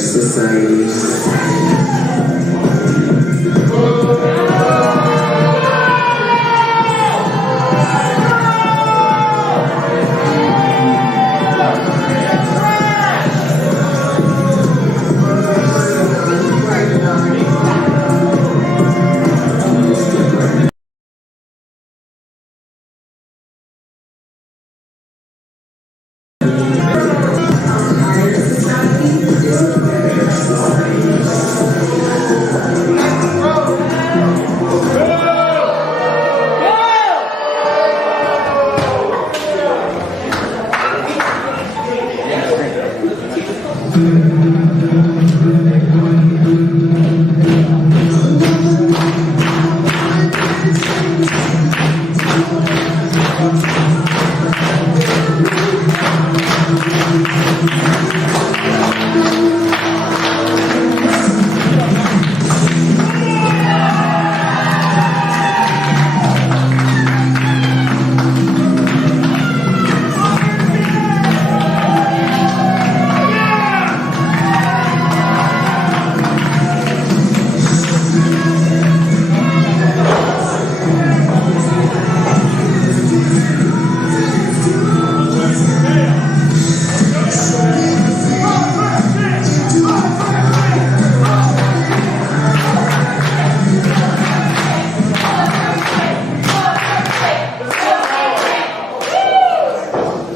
Society.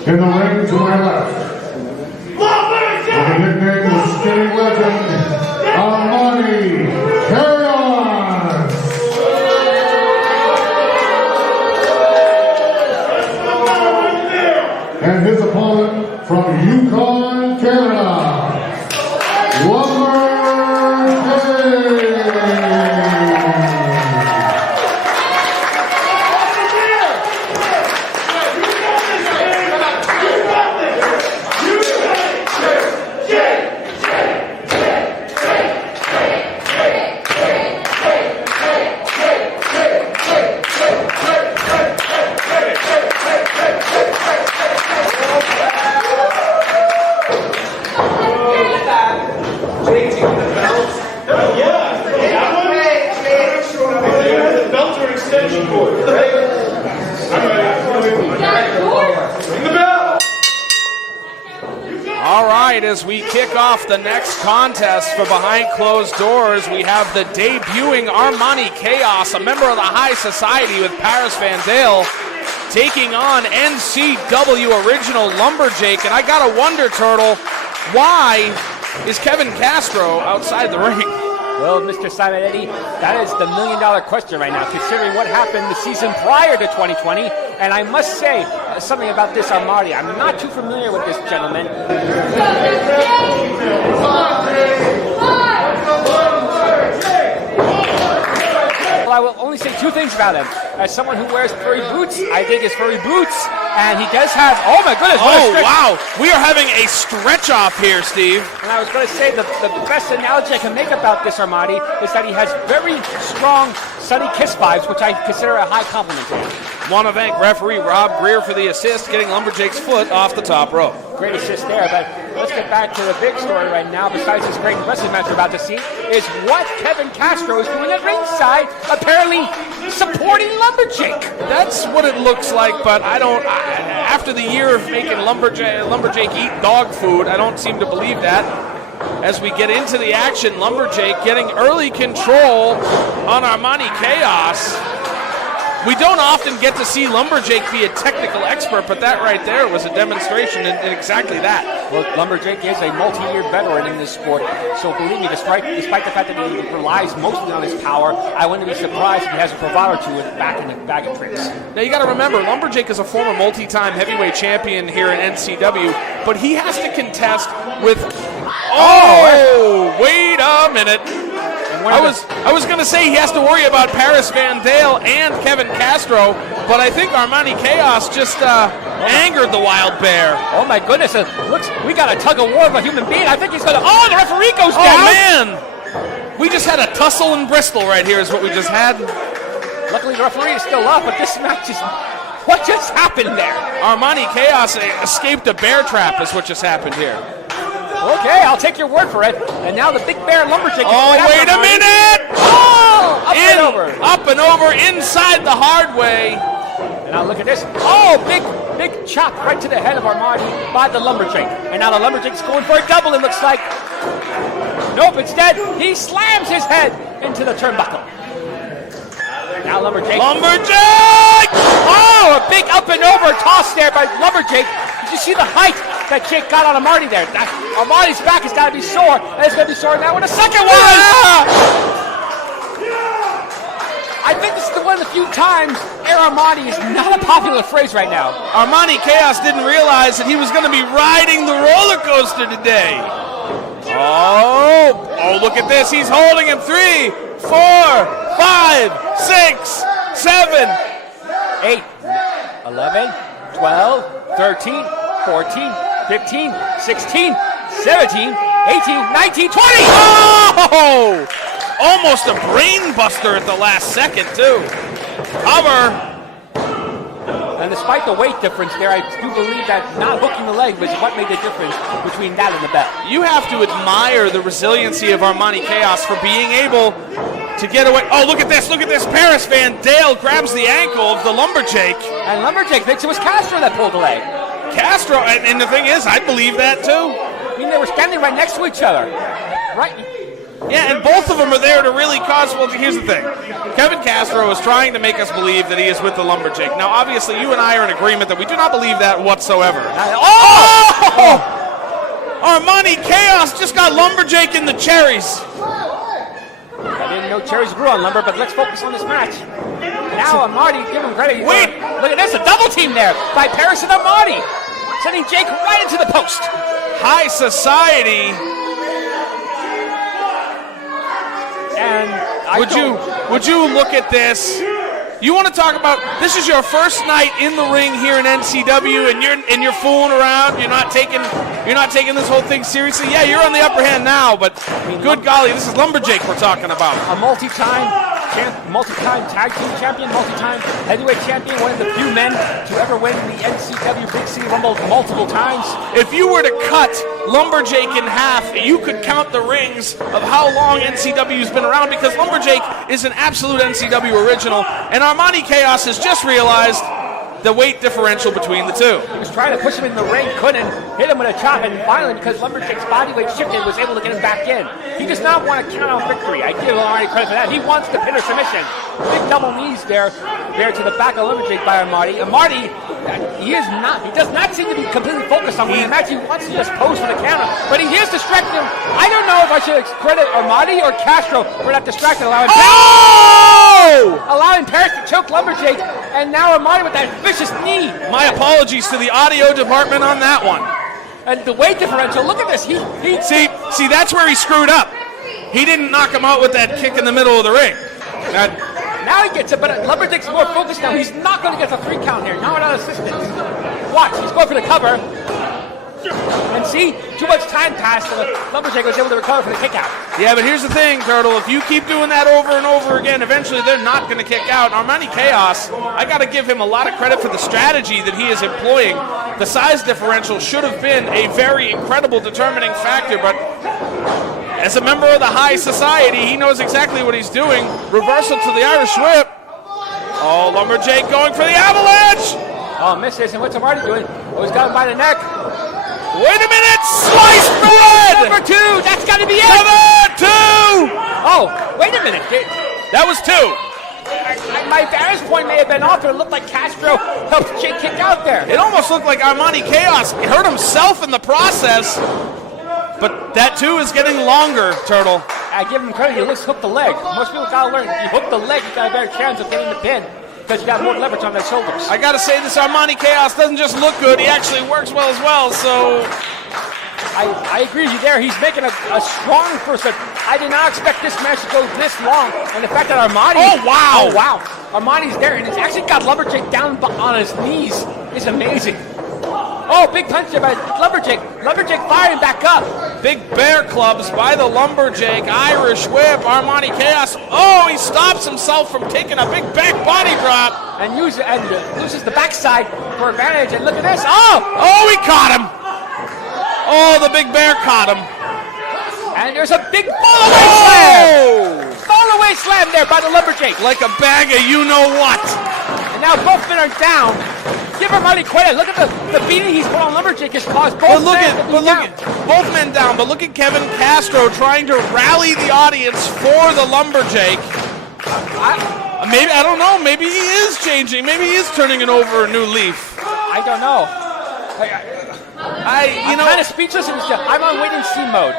In the ring to my left, with the nickname of Skinny Legend, Armani, carry on! And his opponent from Yukon, Canada, Lumber All right, as we kick off the next contest for Behind Closed Doors, we have the debuting Armani Chaos, a member of the High Society with Paris Van Dale, taking on NCW Original Lumberjake. And I gotta wonder, Turtle, why is Kevin Castro outside the ring? Well, Mr. Simonetti, that is the million-dollar question right now, considering what happened the season prior to 2020. And I must say something about this Armani. I'm not too familiar with this gentleman. Well, I will only say two things about him. As someone who wears furry boots, I dig his furry boots. And he does have, oh my goodness, oh wow, we are having a stretch off here, Steve. And I was going to say the best analogy I can make about this Armani is that he has very strong Sunny Kiss vibes, which I consider a high compliment to him. Want to thank referee Rob Greer for the assist, getting Lumberjake's foot off the top rope. Great assist there, but let's get back to the big story right now, besides this great wrestling match we're about to see, is what Kevin Castro is doing at ringside, apparently supporting Lumberjake. That's what it looks like, but after the year of making Lumberjake eat dog food, I don't seem to believe that. As we get into the action, Lumberjake getting early control on Armani Chaos. We don't often get to see Lumberjake be a technical expert, but that right there was a demonstration in exactly that. Well, Lumberjake is a multi-year veteran in this sport, so believe me, despite the fact that he relies mostly on his power, I wouldn't be surprised if he has a bravado to it back in the bag of tricks. Now you got to remember, Lumberjake is a former multi-time heavyweight champion here in NCW, but he has to contest with... Oh, wait a minute. I was going to say he has to worry about Paris Van Dale and Kevin Castro, but I think Armani Chaos just angered the wild bear. Oh my goodness, looks, we got a tug of war of a human being. I think he's going to, oh, the referee goes down. Oh man, we just had a tussle in Bristol right here is what we just had. Luckily the referee is still up, but this match is, what just happened there? Armani Chaos escaped a bear trap is what just happened here. Okay, I'll take your word for it. And now the Big Bear Lumberjack. Oh, wait a minute! Oh, Up and over, inside the hard way. And now look at this. Oh, big chop right to the head of Armani by the Lumberjack. And now the Lumberjack's going for a double, it looks like. Nope, instead, he slams his head into the turnbuckle. Now Lumberjack. Oh, a big up and over toss there by Lumberjack. Did you see the height that Jake got on Armani there? Armani's back has got to be sore, and it's going to be sore now with a second one. I think this is one of the few times Air Armani is not a popular phrase right now. Armani Chaos didn't realize that he was going to be riding the roller coaster today. Oh, look at this. He's holding him. 3, 4, 5, 6, 7, 8, 11, 12, 13, 14, 15, 16, 17, 18, 19, 20. Oh! Almost a brain buster at the last second, too. Cover. And despite the weight difference there, I do believe that not hooking the leg was what made the difference between that and the bell. You have to admire the resiliency of Armani Chaos for being able to get away. Oh, look at this. Look at this. Paris Van Dale grabs the ankle of the Lumberjack. And Lumberjack thinks it was Castro that pulled the leg. Castro, and the thing is, I believe that, too. I mean, they were standing right next to each other. Right. Yeah, and both of them are there to really cause. Well, here's the thing. Kevin Castro is trying to make us believe that he is with the Lumberjack. Now, obviously, you and I are in agreement that we do not believe that whatsoever. Oh! Armani Chaos just got Lumberjack in the cherries. I didn't know cherries grew on Lumber, but let's focus on this match. Now, Armani, give him credit. Wait! Look at this, a double team there by Paris and Armani. Sending Jake right into the post. High Society. And would you look at this? You want to talk about this is your first night in the ring here in NCW, and you're fooling around. You're not taking this whole thing seriously. Yeah, you're on the upper hand now, but good golly, this is Lumberjack we're talking about. A multi-time tag team champion, multi-time heavyweight champion, one of the few men to ever win the NCW Big City Rumble multiple times. If you were to cut Lumberjack in half, you could count the rings of how long NCW's been around, because Lumberjack is an absolute NCW original, and Armani Chaos has just realized the weight differential between the two. He was trying to push him in the ring, couldn't, hit him with a chop, and finally, because Lumberjack's body weight shifted, was able to get him back in. He does not want to count out victory. I give Armani credit for that. He wants the pin or submission. Big double knees there to the back of Lumberjack by Armani. Armani, he does not seem to be completely focused on winning the match. He wants to just pose for the camera, but he is distracting him. I don't know if I should credit Armani or Castro for that distraction, allowing Paris to choke Lumberjack, and now Armani with that vicious knee. My apologies to the audio department on that one. And the weight differential, look at this. See, that's where he screwed up. He didn't knock him out with that kick in the middle of the ring. Now he gets it, but Lumberjack's more focused now. He's not going to get the 3 count here, not without assistance. Watch, he's going for the cover. And see, too much time passed, and Lumberjack was able to recover from the kick out. Yeah, but here's the thing, Turtle. If you keep doing that over and over again, eventually they're not going to kick out. Armani Chaos, I got to give him a lot of credit for the strategy that he is employing. The size differential should have been a very incredible determining factor, but as a member of the High Society, he knows exactly what he's doing. Reversal to the Irish whip. Oh, Lumberjack going for the avalanche. Oh, misses, and what's Armani doing? Oh, he's got him by the neck. Wait a minute! Sliced bread! Number 2! That's got to be it! Number 2! Oh, wait a minute. That was 2. My vantage point may have been off, but it looked like Castro helped Jake kick out there. It almost looked like Armani Chaos hurt himself in the process, but that 2 is getting longer, Turtle. I give him credit. He looks hook the leg. Most people got to learn. If you hook the leg, you got a better chance of getting the pin, because you got more leverage on their shoulders. I gotta say, this Armani Chaos doesn't just look good, he actually works well as well, so... I agree with you there. He's making a strong first. I did not expect this match to go this long, and the fact that Armani... Oh, wow! Armani's there, and he's actually got Lumberjack down on his knees. Is amazing. Oh, big punch there by Lumberjack. Lumberjack firing back up. Big bear clubs by the Lumberjack. Irish whip. Armani Chaos. Oh, he stops himself from taking a big back body drop. And loses the backside for advantage. And look at this. Oh, he caught him. Oh, the big bear caught him. And there's a big fall-away slam. Fall-away slam there by the Lumberjake. Like a bag of you-know-what. And now both men are down. Give him money credit. Look at the beating he's put on Lumberjake has caused both men to be down. Both men down, but look at Kevin Castro trying to rally the audience for the Lumberjake. Maybe, I don't know, maybe he is changing. Maybe he is turning it over a new leaf. I don't know. I'm kind of speechless. I'm on wait and see mode.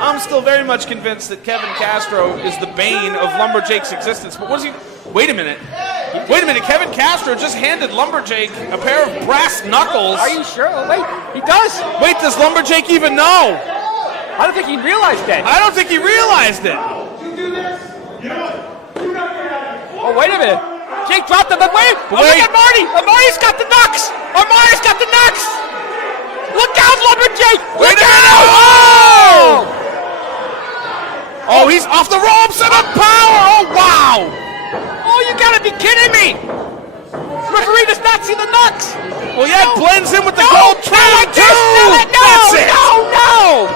I'm still very much convinced that Kevin Castro is the bane of Lumberjake's existence. But what is he? Wait a minute. Kevin Castro just handed Lumberjake a pair of brass knuckles. Are you sure? Oh, wait, he does. Wait, does Lumberjake even know? I don't think he realized it. I don't think he realized it. Oh, wait a minute. Jake dropped him, but wait. Oh, look at Marty. Marty's got the knucks. Marty's got the knucks. Look out, Lumberjake. Wait a minute. Oh, he's off the ropes and a power. Oh, wow. Oh, you gotta be kidding me! Referee does not see the knucks! Well, yeah, it blends in with the gold trim, too! That's it! No!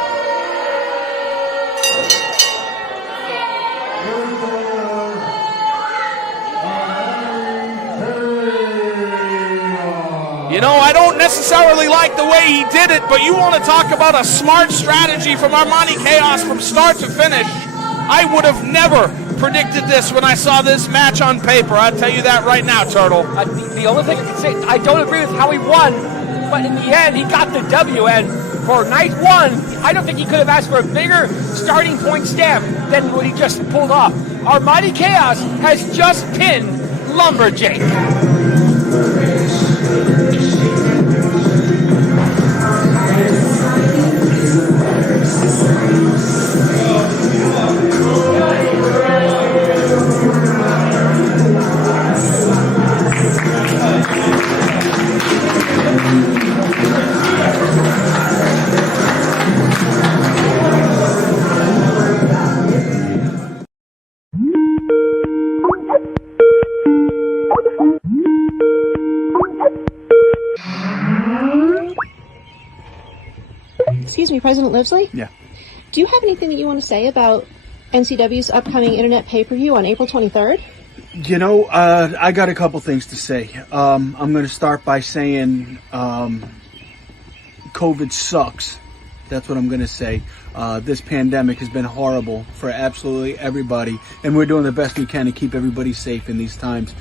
You know, I don't necessarily like the way he did it, but you want to talk about a smart strategy from Armani Chaos from start to finish. I would have never predicted this when I saw this match on paper. I'll tell you that right now, Turtle. The only thing I can say, I don't agree with how he won, but in the end, he got the W, and for night one, I don't think he could have asked for a bigger starting point stamp than what he just pulled off. Armani Chaos has just pinned Lumberjake. Excuse me, President LIVSLEY? Yeah. Do you have anything that you want to say about NCW's upcoming internet pay-per-view on April 23rd? You know, I got a couple things to say. I'm going to start by saying COVID sucks. That's what I'm going to say. This pandemic has been horrible for absolutely everybody, and we're doing the best we can to keep everybody safe in these times.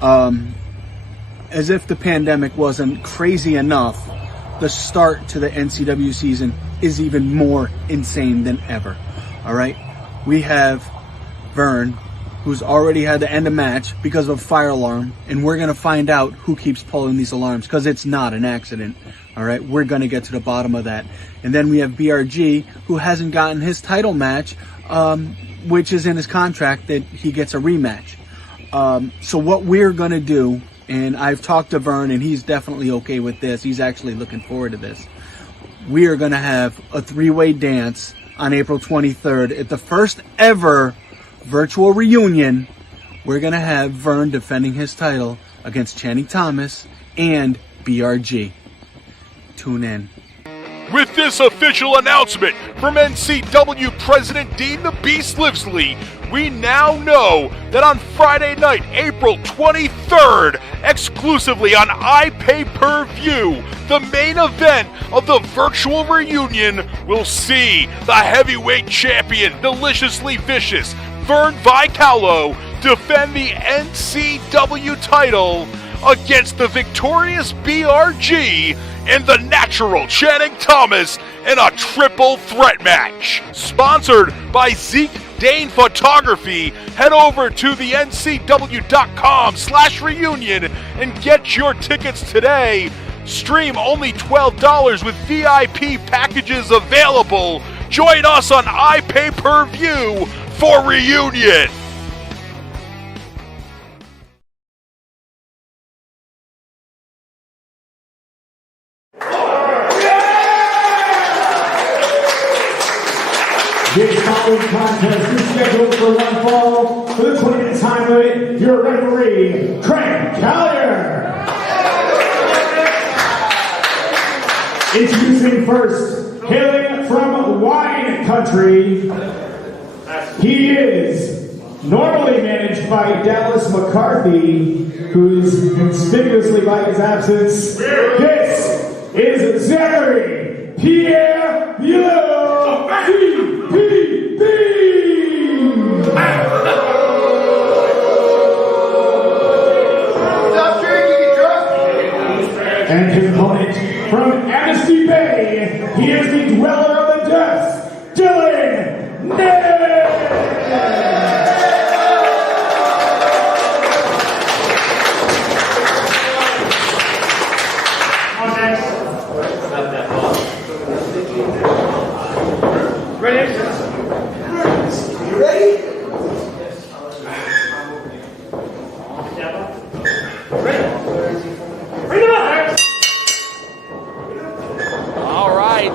As if the pandemic wasn't crazy enough, the start to the NCW season is even more insane than ever. All right, we have Vern, who's already had to end a match because of a fire alarm, and we're gonna find out who keeps pulling these alarms, because it's not an accident. All right, we're gonna get to the bottom of that. And then we have BRG, who hasn't gotten his title match, which is in his contract that he gets a rematch. So what we're gonna do, and I've talked to Vern, and he's definitely okay with this. He's actually looking forward to this. We are going to have a three-way dance on April 23rd at the first ever virtual reunion. We're going to have Vern defending his title against Channing Thomas and BRG. Tune in. With this official announcement from NCW President Dean the Beast LIVSLEY, we now know that on Friday night, April 23rd, exclusively on iPPV, the main event of the virtual reunion will see the heavyweight champion, deliciously vicious VERN VICALLO, defend the NCW title against the victorious BRG and the natural Channing Thomas in a triple threat match. Sponsored by Zeke Dane Photography. Head over to the ncw.com/reunion and get your tickets today. Stream only $12 with VIP packages available. Join us on iPay-Per-View for Reunion. This following contest is scheduled for one fall. For the 20-minute time limit, your referee, Craig Callier. Introducing first, hailing from wine country, he is normally managed by Dallas McCarthy, who is conspicuously by his absence. This is Zachary Pierre Yellow, VPV! And his opponent from Amnesty Bay, he is the dweller of the depths, Dylan Nick!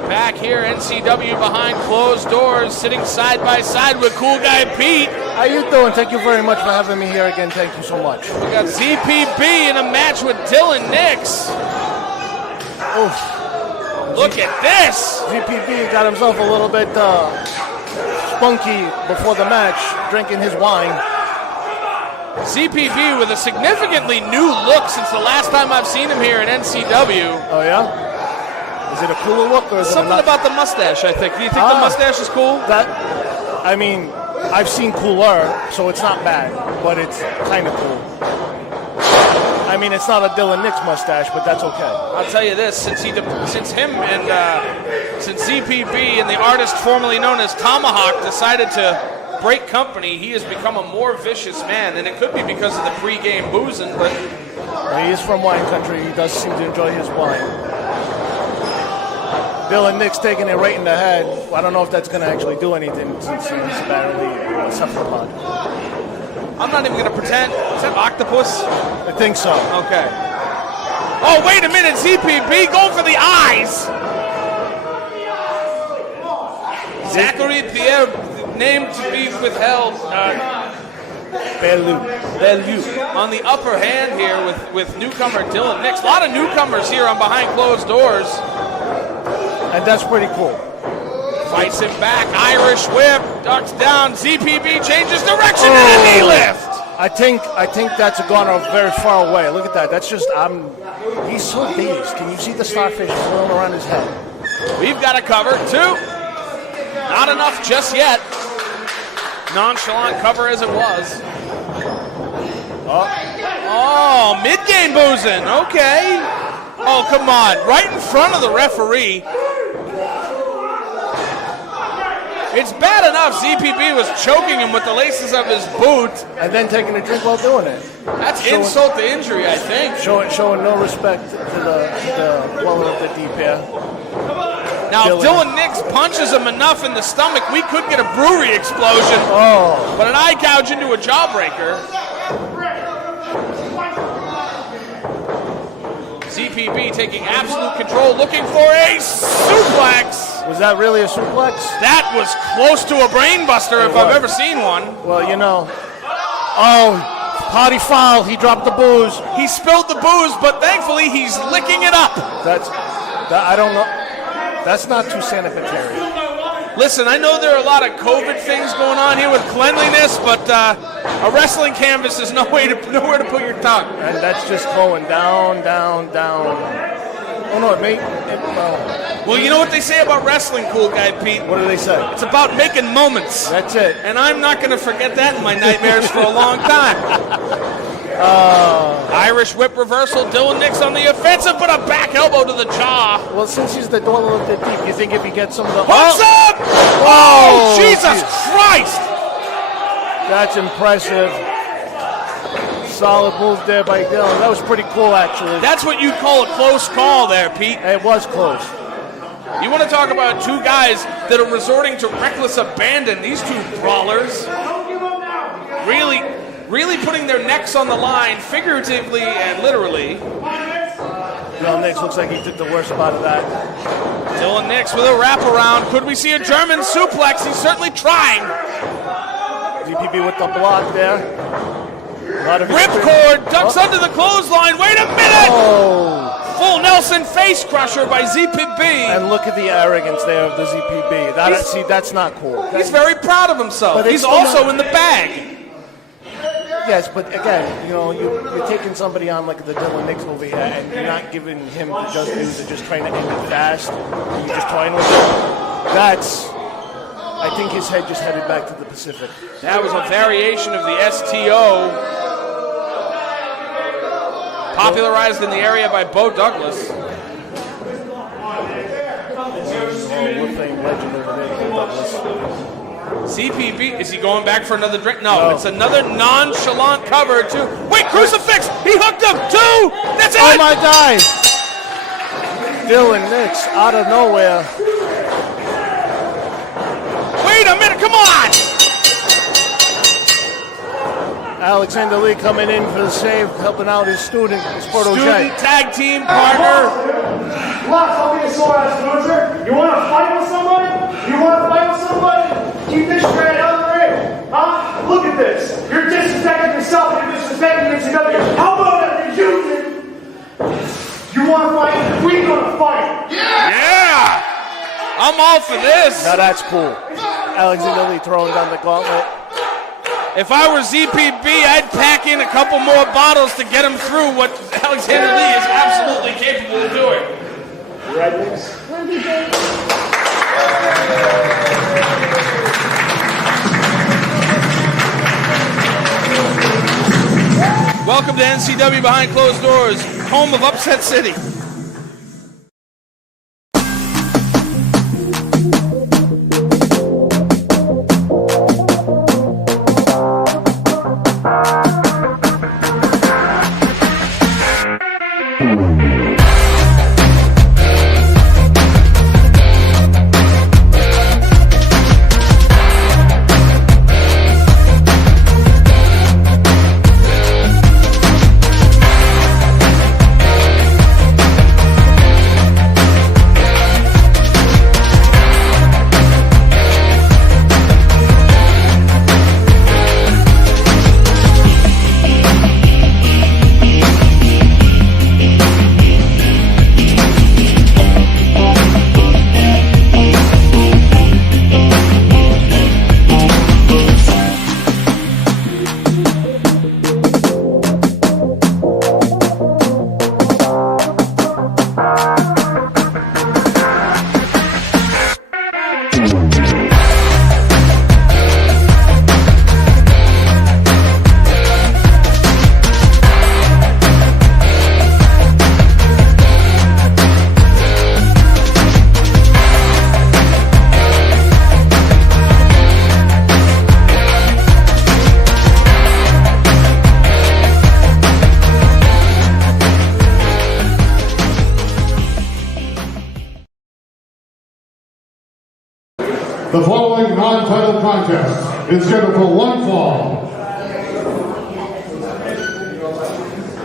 Back here, NCW behind closed doors, sitting side by side with Cool Guy Pete. How you doing? Thank you very much for having me here again. Thank you so much. We got ZPB in a match with Dylan Nix. Oof. Look at this. ZPB got himself a little bit spunky before the match, drinking his wine. ZPB with a significantly new look since the last time I've seen him here at NCW. Oh, yeah? Is it a cooler look or is something it about the mustache? I think. Do you think the mustache is cool? I mean, I've seen cooler, so it's not bad, but it's kind of cool. I mean, it's not a Dylan Nix mustache, but that's okay. I'll tell you this: since ZPB and the artist formerly known as Tomahawk decided to break company, he has become a more vicious man, and it could be because of the pre-game boozing. But he is from wine country. He does seem to enjoy his wine. Dylan Nix taking it right in the head. I don't know if that's going to actually do anything since he's apparently a cephalopod. I'm not even going to pretend. Is that octopus? I think so. Okay. Oh, wait a minute. ZPB going for the eyes. Zachary Pierre, name to be withheld. Bellew. On the upper hand here with newcomer Dylan Nix. A lot of newcomers here on behind closed doors. And that's pretty cool. Fights him back. Irish whip. Ducks down. ZPB changes direction and a knee lift. I think that's gone very far away. Look at that. That's just, he's so dazed. Can you see the starfish swirling around his head? We've got a cover, too. Not enough just yet. Nonchalant cover as it was. Oh, mid-game boozing. Okay. Oh, come on. Right in front of the referee. It's bad enough ZPB was choking him with the laces of his boot. And then taking a drink while doing it. That's insult to injury, I think. Showing no respect to the dweller of the deep here. Now, if Dylan Nix punches him enough in the stomach, we could get a brewery explosion. Oh. But an eye gouge into a jawbreaker. ZPB taking absolute control, looking for a suplex. Was that really a suplex? That was close to a brainbuster if I've ever seen one. Well, you know. Oh, party foul. He dropped the booze. He spilled the booze, but thankfully he's licking it up. I don't know. That's not too sanitary. Listen, I know there are a lot of COVID things going on here with cleanliness, but a wrestling canvas is nowhere to put your tongue. And that's just going down, down, down. Oh no, it may. Well, you know what they say about wrestling, Cool Guy Pete? What do they say? It's about making moments. That's it. And I'm not going to forget that in my nightmares for a long time. Irish whip reversal. Dylan Nix on the offensive, but a back elbow to the jaw. Well, since he's the dweller of the deep, you think if he gets some of the... What's up? Oh, Jesus Christ! That's impressive. Solid move there by Dylan. That was pretty cool, actually. That's what you call a close call there, Pete. It was close. You want to talk about two guys that are resorting to reckless abandon. These two brawlers really putting their necks on the line, figuratively and literally. Dylan Nix looks like he did the worst part of that. Dylan Nix with a wraparound. Could we see a German suplex? He's certainly trying. DPB with the block there. Ripcord ducks under the clothesline. Wait a minute! Oh. full Nelson face crusher by ZPB. And look at the arrogance there of the ZPB. See, that's not cool. He's very proud of himself. But He's also in the bag. Yes, but again, you know, you're taking somebody on like the Dylan Nix over here, and you're not giving him the just dues of just trying to end it fast. You're just toying with him. I think his head just headed back to the Pacific. That was a variation of the STO, popularized in the area by Bo Douglas. We're playing legend over there, Bo Douglas. CPB, is he going back for another drink? No, it's another nonchalant cover, too. Wait, crucifix! He hooked him, 2! That's it! Oh my God! Dylan Nix out of nowhere. Wait a minute, come on! Alexander Lee coming in for the save, helping out his student, his protege. Student tag team partner. Look, don't be a sore ass loser. You want to fight with somebody? Keep this straight out of the ring. Huh? Look at this. You're disrespecting yourself. You're disrespecting NCW. How about that? You're using. You want to fight? We're going to fight. Yeah! I'm all for this. Now that's cool. Alexander Lee throwing down the gauntlet. If I were ZPB, I'd pack in a couple more bottles to get him through what Alexander Lee is absolutely capable of doing. Welcome to NCW Behind Closed Doors, home of Upset City. The following non-title contest is scheduled for one fall.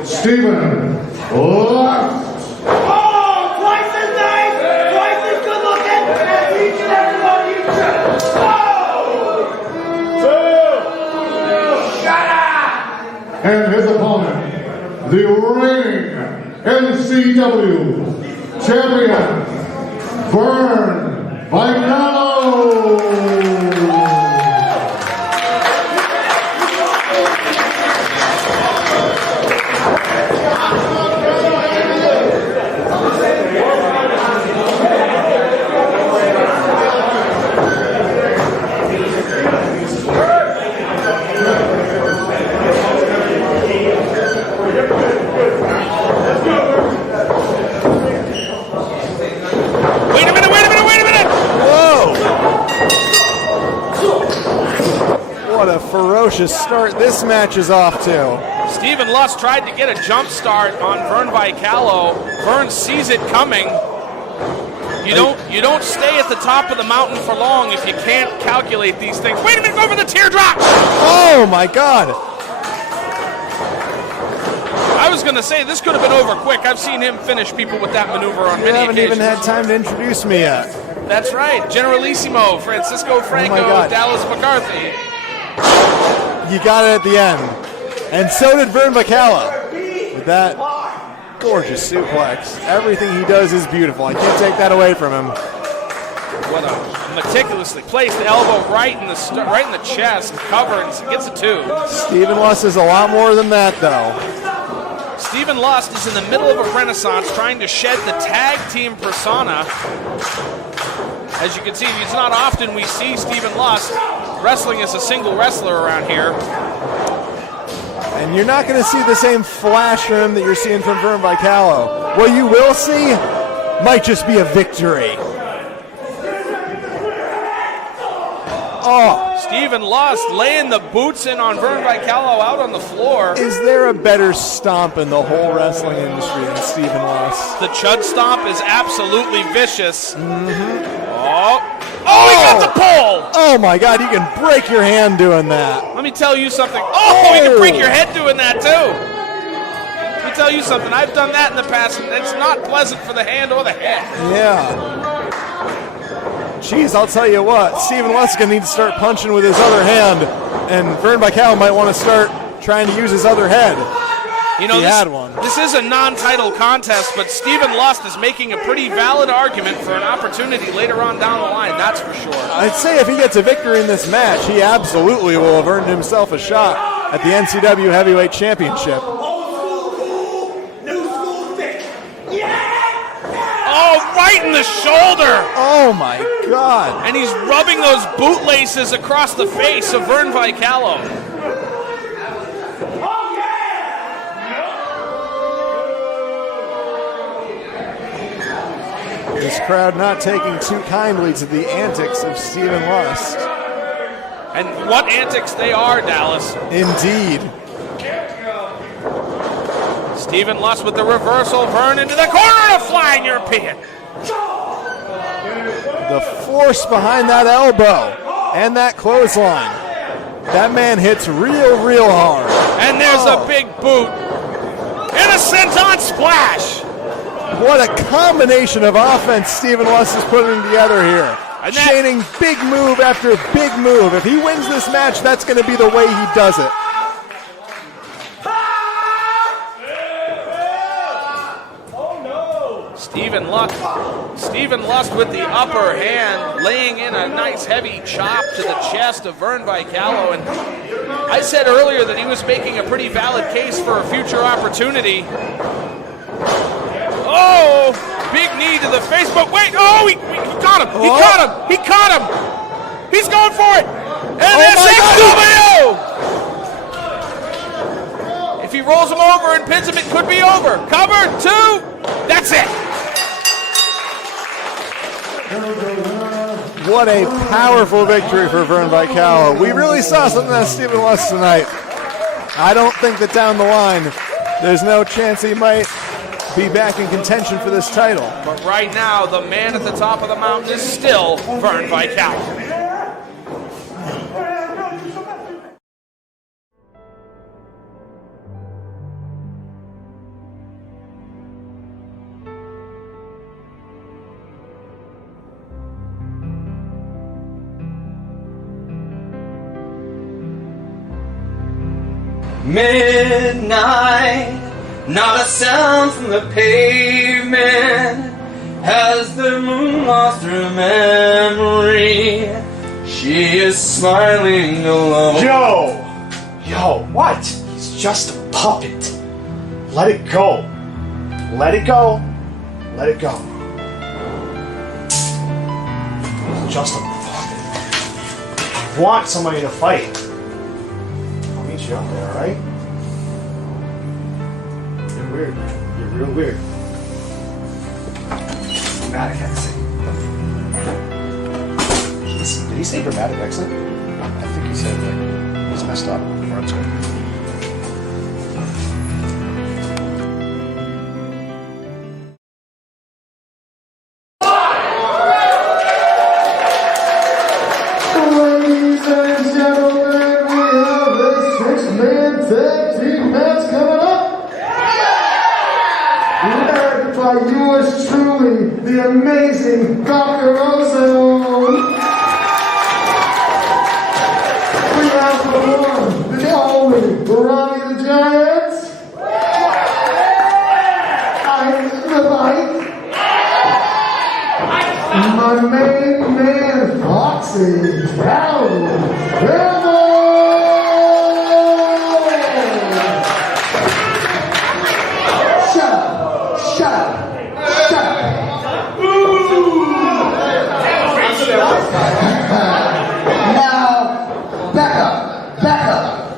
Stephen Left. Oh, twice as nice, twice as good looking as each and every one of you two. Shut up! And his opponent, the reigning NCW Champion, VERN VICALLO. What a ferocious start this match is off to. Stephen Lust tried to get a jump start on Vern Vicallo. Vern sees it coming. You don't stay at the top of the mountain for long if you can't calculate these things. Wait a minute, go for the teardrop! Oh my God! I was going to say this could have been over quick. I've seen him finish people with that maneuver on many occasions. You haven't even had time to introduce me yet. That's right, Generalissimo, Francisco Franco, Dallas McCarthy. You got it at the end. And so did Vern Vicallo. With that, gorgeous suplex. Everything he does is beautiful. I can't take that away from him. What a meticulously placed elbow right in the chest, cover, and gets a 2. Stephen Lust is a lot more than that, though. Stephen Lust is in the middle of a renaissance trying to shed the tag team persona. As you can see, it's not often we see Stephen Lust wrestling as a single wrestler around here. And you're not going to see the same flash from him that you're seeing from Vern Vicallo. What you will see might just be a victory. Oh, Stephen Lust laying the boots in on Vern Vicallo out on the floor. is there a better stomp in the whole wrestling industry than Stephen Lust? The Chud Stomp is absolutely vicious. Oh, he got the pole! Oh my God, you can break your hand doing that. Let me tell you something. Oh, you can break your head doing that too. Let me tell you something. I've done that in the past, and it's not pleasant for the hand or the head. Yeah. Jeez, I'll tell you what, Stephen Lust is going to need to start punching with his other hand, and Vern Vicallo might want to start trying to use his other head. You know, he had one. This is a non-title contest, but Stephen Lust is making a pretty valid argument for an opportunity later on down the line, that's for sure. I'd say if he gets a victory in this match, he absolutely will have earned himself a shot at the NCW Heavyweight Championship. Oh, right in the shoulder! Oh my God. And he's rubbing those bootlaces across the face of Vern Vicallo. This crowd not taking too kindly to the antics of Stephen Lust. And what antics they are, Dallas. Indeed. Stephen Lust with the reversal, Vern into the corner, a flying European. The force behind that elbow and that clothesline. That man hits real hard. And there's a big boot. And a senton splash. What a combination of offense Stephen Lust is putting together here. Chaining big move after big move. If he wins this match, that's going to be the way he does it. Stephen Lust with the upper hand, laying in a nice heavy chop to the chest of Vern Vicallo. And I said earlier that he was making a pretty valid case for a future opportunity. Oh, big knee to the face, but wait, oh, he caught him, he caught him, he's going for it, and SXW! If he rolls him over and pins him, it could be over. Cover, 2, that's it. What a powerful victory for Vern Vicallo. We really saw something out of Stephen Lust tonight. I don't think that down the line, there's no chance he might be back in contention for this title. But right now, the man at the top of the mountain is still Vern Vicallo. Midnight, not a sound from the pavement. Has the moon lost her memory? She is smiling alone. Yo, what? He's just a puppet. Let it go. Let it go. Let it go. He's just a puppet. If you want somebody to fight, I'll meet you up there, alright? You're weird, man. You're real weird. Dramatic exit. Listen, did he say dramatic exit? I think he said that. He's messed up. Front's good. Ladies and gentlemen, we have a 6-man tag team match coming up. Led by yours truly, the amazing Dr. Ozone. We have the one, the only, Ronnie the Giant. my main man, Foxy, Calvin.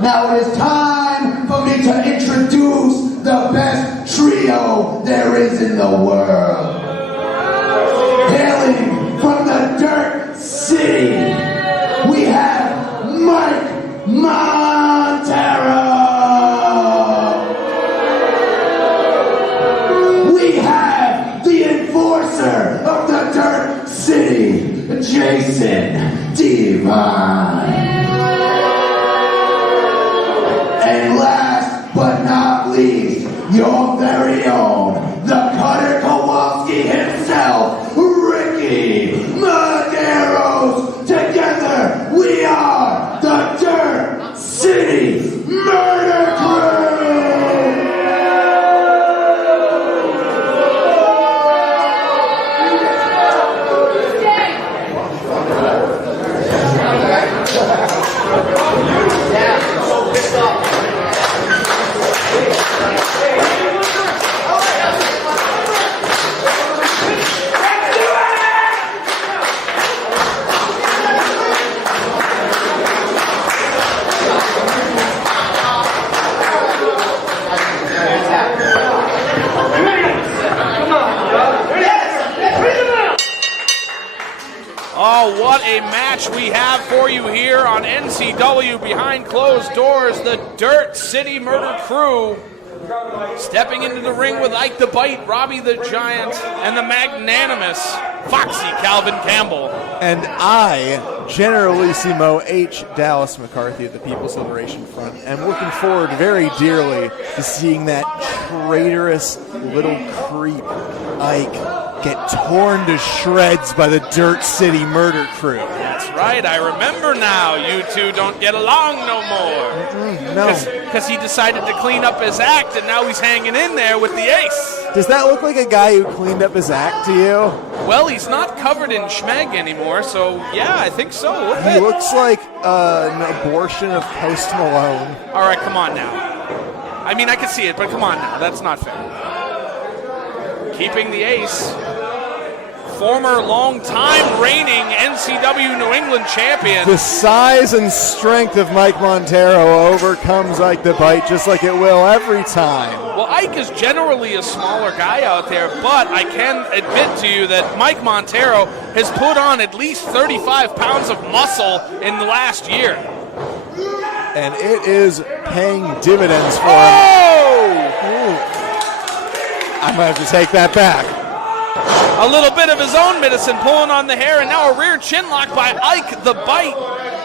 Now it is time for me to introduce the best trio there is in the world. Hailing from the Dirt City, we have Mike Montero. We have the enforcer of the Dirt City, Jason Devine. And last but not least, your very own, the Cutter Kowalski himself, Ricky Medeiros. Together, we are the Dirt City Murder Crew! Oh, what a match we have for you here on NCW Behind Closed Doors. The Dirt City Murder Crew stepping into the ring with Ike the Bite, Robbie the Giant, and the magnanimous Foxy Calvin Campbell. And I, Generalissimo H. Dallas McCarthy at the People's Liberation Front, am looking forward very dearly to seeing that traitorous little creep, Ike, get torn to shreds by the Dirt City Murder Crew. That's right, I remember now. You two don't get along no more. No. Because he decided to clean up his act, and now he's hanging in there with the ace. Does that look like a guy who cleaned up his act to you? Well, he's not covered in schmeg anymore, so yeah, I think so. He looks like an abortion of Post Malone. All right, come on now. I mean, I can see it, but come on now. That's not fair. Keeping the ace. Former long-time reigning NCW New England champion. The size and strength of Mike Montero overcomes Ike the Bite just like it will every time. Well, Ike is generally a smaller guy out there, but I can admit to you that Mike Montero has put on at least 35 pounds of muscle in the last year. And it is paying dividends for him. I might have to take that back. A little bit of his own medicine pulling on the hair, and now a rear chin lock by Ike the Bite.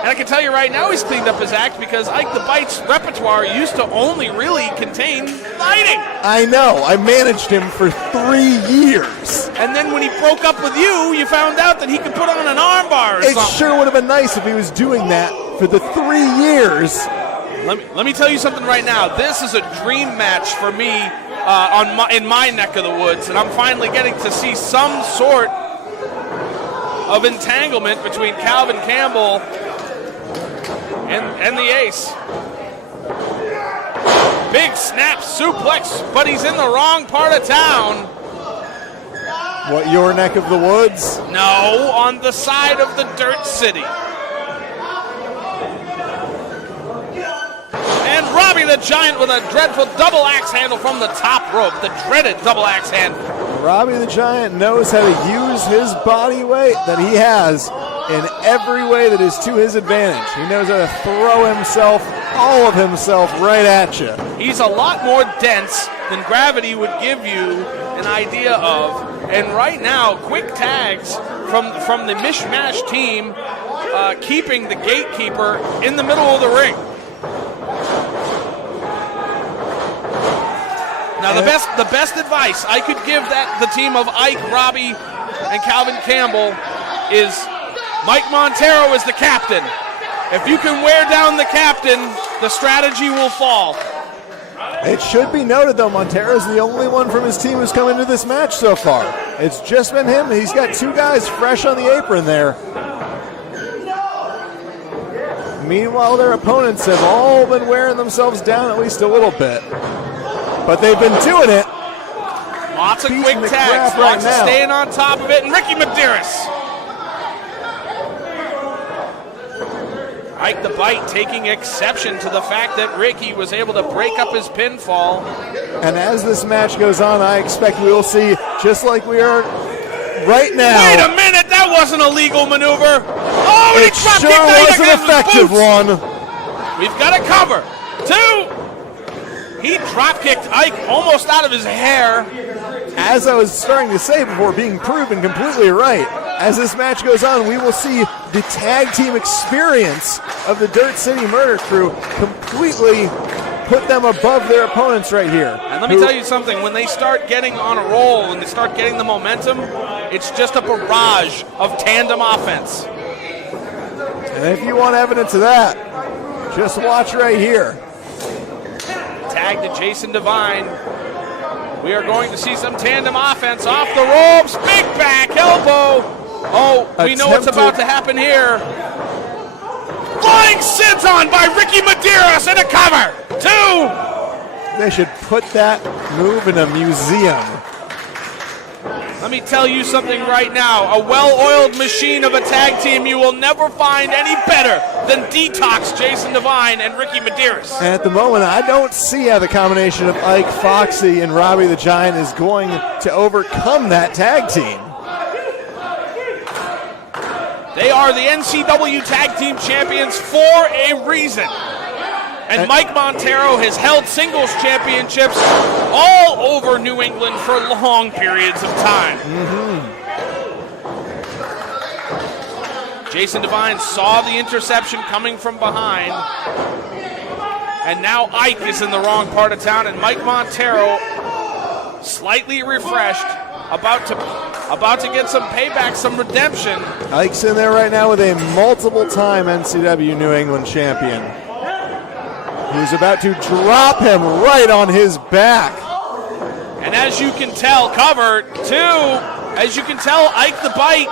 And I can tell you right now he's cleaned up his act because Ike the Bite's repertoire used to only really contain fighting. I know. I managed him for 3 years. And then when he broke up with you, you found out that he could put on an armbar or something. It sure would have been nice if he was doing that for the 3 years. Let me tell you something right now. This is a dream match for me in my neck of the woods, and I'm finally getting to see some sort of entanglement between Calvin Campbell and the ace. Big snap suplex, but he's in the wrong part of town. What, your neck of the woods? No, on the side of the Dirt City. And Robbie the Giant with a dreadful double axe handle from the top rope. The dreaded double axe handle. Robbie the Giant knows how to use his body weight that he has in every way that is to his advantage. He knows how to throw himself, all of himself, right at you. He's a lot more dense than gravity would give you an idea of. And right now, quick tags from the Mishmash team, keeping the gatekeeper in the middle of the ring. Now, the best advice I could give the team of Ike, Robbie, and Calvin Campbell is Mike Montero is the captain. If you can wear down the captain, the strategy will fall. It should be noted, though, Montero's the only one from his team who's come into this match so far. It's just been him. He's got 2 guys fresh on the apron there. Meanwhile, their opponents have all been wearing themselves down at least a little bit. But they've been doing it. Lots of quick tags, lots of staying on top of it, and Ricky Medeiros. Ike the Bite taking exception to the fact that Ricky was able to break up his pinfall. And as this match goes on, I expect we will see, just like we are right now. Wait a minute, that wasn't a legal maneuver. Oh, and it sure was an effective one. We've got a cover. 2. He drop-kicked Ike almost out of his hair. As I was starting to say before, being proven completely right. As this match goes on, we will see the tag team experience of the Dirt City Murder Crew completely put them above their opponents right here. And let me tell you something, when they start getting on a roll, when they start getting the momentum, it's just a barrage of tandem offense. And if you want evidence of that, just watch right here. Tag to Jason Devine. We are going to see some tandem offense off the ropes. Big back elbow. Oh, we know what's about to happen here. Flying senton by Ricky Medeiros and a cover. 2. They should put that move in a museum. Let me tell you something right now. A well-oiled machine of a tag team you will never find any better than DETOX, Jason Devine, and Ricky Medeiros. And at the moment, I don't see how the combination of Ike, Foxy, and Robbie the Giant is going to overcome that tag team. They are the NCW Tag Team Champions for a reason. And Mike Montero has held singles championships all over New England for long periods of time. Jason Devine saw the interception coming from behind. And now Ike is in the wrong part of town, and Mike Montero, slightly refreshed, about to get some payback, some redemption. Ike's in there right now with a multiple-time NCW New England champion, who's about to drop him right on his back. And as you can tell, cover 2, as you can tell, Ike the Bite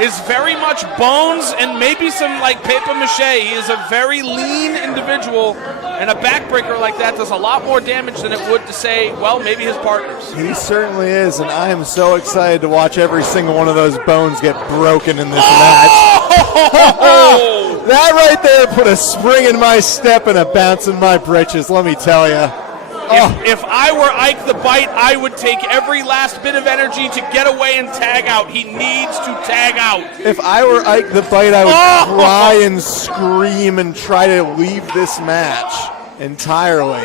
is very much bones and maybe some like paper mache. He is a very lean individual, and a backbreaker like that does a lot more damage than it would to say, well, maybe his partners. He certainly is, and I am so excited to watch every single one of those bones get broken in this match. That right there put a spring in my step and a bounce in my britches, let me tell you. If I were Ike the Bite, I would take every last bit of energy to get away and tag out. He needs to tag out. If I were Ike the Bite, I would cry and scream and try to leave this match entirely.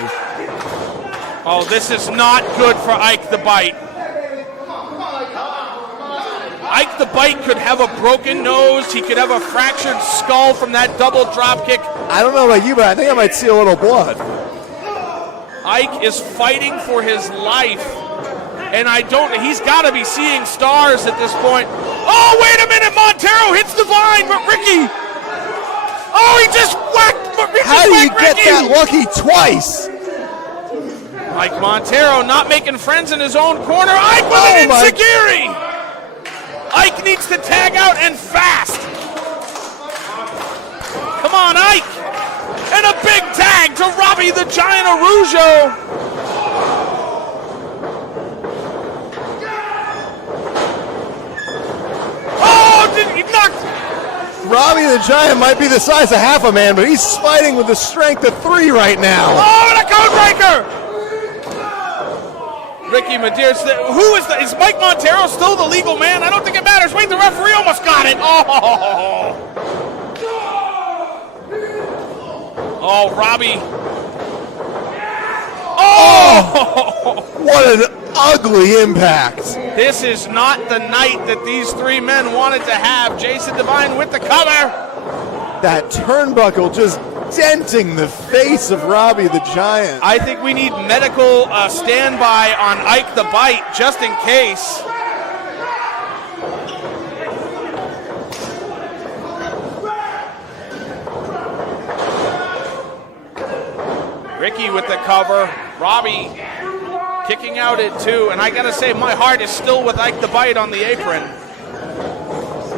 Oh, this is not good for Ike the Bite. Ike the Bite could have a broken nose. He could have a fractured skull from that double drop kick. I don't know about you, but I think I might see a little blood. Ike is fighting for his life, and he's got to be seeing stars at this point. Oh, wait a minute, Montero hits the vine, but Ricky, he just whacked Ricky. How do you get that lucky twice? Mike Montero not making friends in his own corner. Ike with an enziguri. Ike needs to tag out and fast. Come on, Ike. And a big tag to Robbie the Giant Arujo. Oh, he knocked. Robbie the Giant might be the size of half a man, but he's fighting with the strength of 3 right now. Oh, and a code breaker. Ricky Medeiros, is Mike Montero still the legal man? I don't think it matters. Wait, the referee almost got it. Oh, Robbie. Oh! What an ugly impact. This is not the night that these 3 men wanted to have. Jason Devine with the cover. That turnbuckle just denting the face of Robbie the Giant. I think we need medical standby on Ike the Bite just in case. Ricky with the cover. Robbie kicking out at 2, and I gotta say, my heart is still with Ike the Bite on the apron.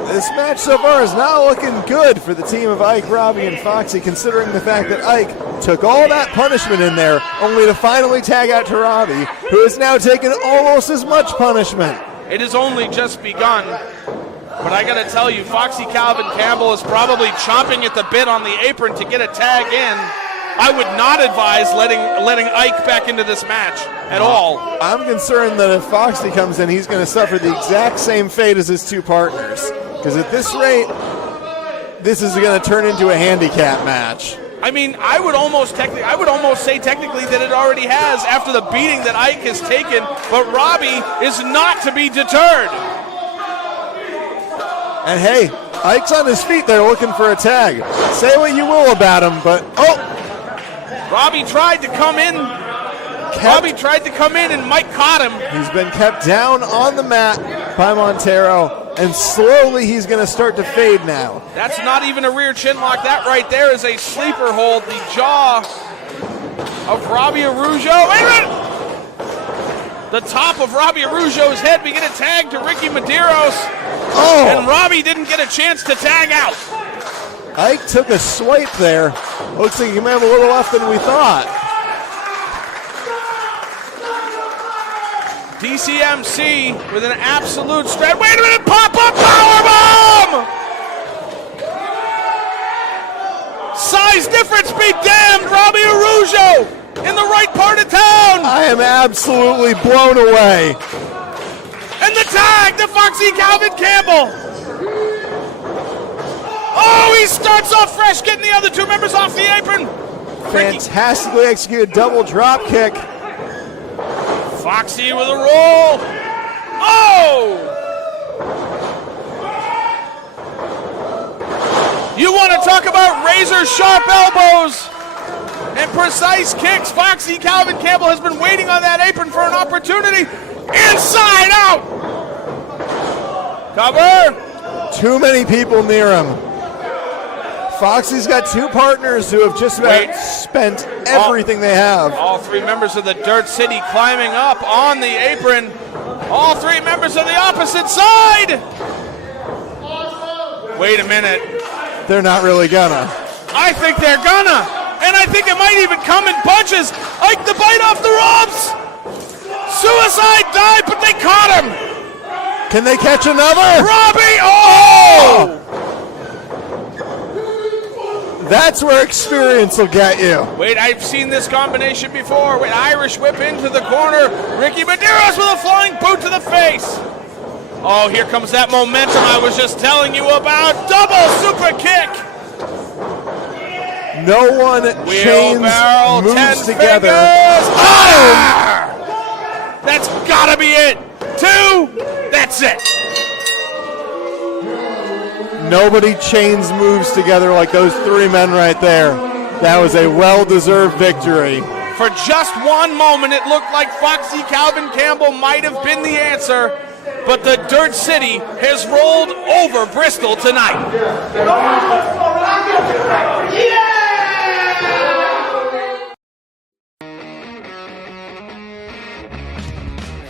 This match so far is not looking good for the team of Ike, Robbie, and Foxy, considering the fact that Ike took all that punishment in there only to finally tag out to Robbie, who has now taken almost as much punishment. It has only just begun, but I gotta tell you, Foxy Calvin Campbell is probably chomping at the bit on the apron to get a tag in. I would not advise letting Ike back into this match at all. I'm concerned that if Foxy comes in, he's going to suffer the exact same fate as his two partners. Because at this rate, this is going to turn into a handicap match. I mean, I would almost say technically that it already has after the beating that Ike has taken, but Robbie is not to be deterred. And hey, Ike's on his feet there looking for a tag. Say what you will about him, but Robbie tried to come in. Robbie tried to come in and Mike caught him. He's been kept down on the mat by Montero, and slowly he's going to start to fade now. That's not even a rear chin lock. That right there is a sleeper hold. The jaw of Robbie Araujo. Wait a minute! The top of Robbie Araujo's head. We get a tag to Ricky Medeiros. And Robbie didn't get a chance to tag out. Ike took a swipe there. Looks like he may have a little left than we thought. DCMC with an absolute straight. Wait a minute! Pop-up powerbomb! Size difference be damned! Robbie Araujo in the right part of town! I am absolutely blown away. And the tag to Foxy Calvin Campbell. Oh, he starts off fresh, getting the other two members off the apron. Fantastically executed double drop kick. Foxy with a roll. Oh! You want to talk about razor sharp elbows and precise kicks? Foxy Calvin Campbell has been waiting on that apron for an opportunity. Inside out. Cover. Too many people near him. Foxy's got two partners who have just about spent everything they have. All three members of the Dirt City climbing up on the apron. All three members of the opposite side. Wait a minute. They're not really gonna. I think they're gonna. And I think it might even come in bunches. Ike the Bite off the ropes. Suicide dive, but they caught him. Can they catch another? Robbie, oh! That's where experience will get you. Wait, I've seen this combination before. Wait, Irish whip into the corner. Ricky Medeiros with a flying boot to the face. Oh, here comes that momentum I was just telling you about. Double super kick. No one chains moves together. Ah! That's gotta be it. 2, that's it. Nobody chains moves together like those three men right there. That was a well-deserved victory. For just one moment, it looked like Foxy Calvin Campbell might have been the answer, but the Dirt City has rolled over Bristol tonight.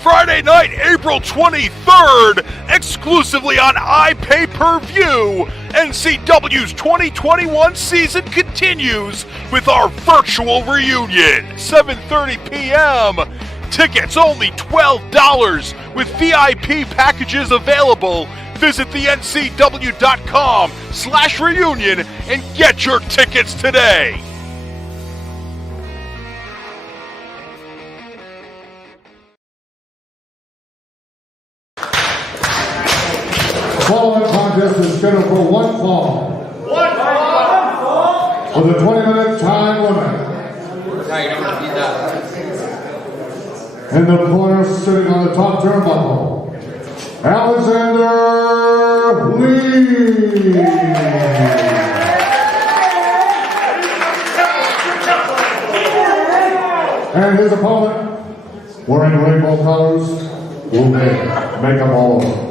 Friday night, April 23rd, exclusively on iPPV, NCW's 2021 season continues with our virtual reunion, 7:30 p.m. Tickets only $12 with VIP packages available. Visit the ncw.com/reunion and get your tickets today. The following contest is scheduled for one fall. With a 20-minute time limit. In the corner, sitting on the top turnbuckle, Alexander Lee. And his opponent, wearing rainbow colors, will make them all over.